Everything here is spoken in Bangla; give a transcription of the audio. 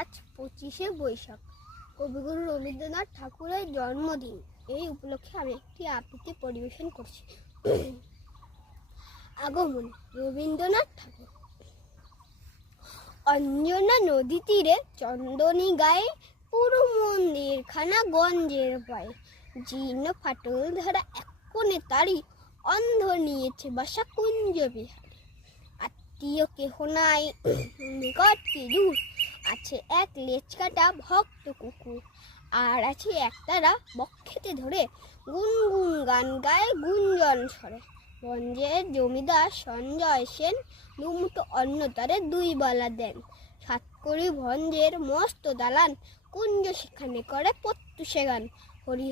আজ 25শে বৈশাখ, কবিগুরু রবীন্দ্রনাথ ঠাকুরের জন্মদিন। এই উপলক্ষে আমি একটি আবৃত্তি পরিবেশন করছি। আগমন রবীন্দ্রনাথ ঠাকুর। অঞ্জনা নদী তীরে চন্দনী গায়ে, পুরো মন্দিরখানা গঞ্জের পায়ে, জীর্ণ ফাটল ধরা এক কোণে তারি, অন্ধ নিয়েছে বাসা কুঞ্জ বিহারে। আত্মীয় কেহ নাই, নিকট কি দূর, আছে এক লেজ কাটা ভক্ত কুকুর, আর আছে একতারা বক্ষেতে ধরে, গুনগুন গান গায়ে গুঞ্জন স্বরে। গঞ্জের জমিদার সঞ্জয় সেন, দুমুঠো অন্ন তারে 2 বেলা দেন। সাতকড়ি ভঞ্জের মস্ত দালান, কুঞ্জ সেখানে করে প্রত্যুষে গান। হরি